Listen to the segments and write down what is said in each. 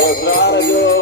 Pues claro, yo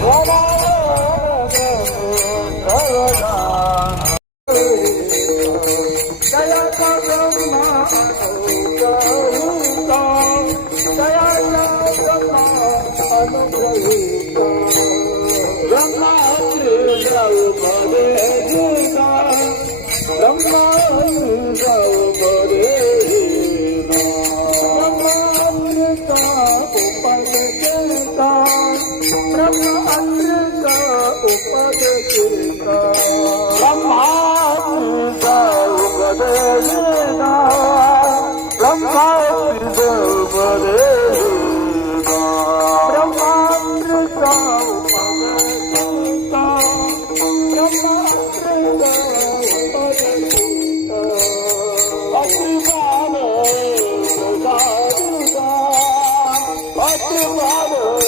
Rama Brahma Allah'a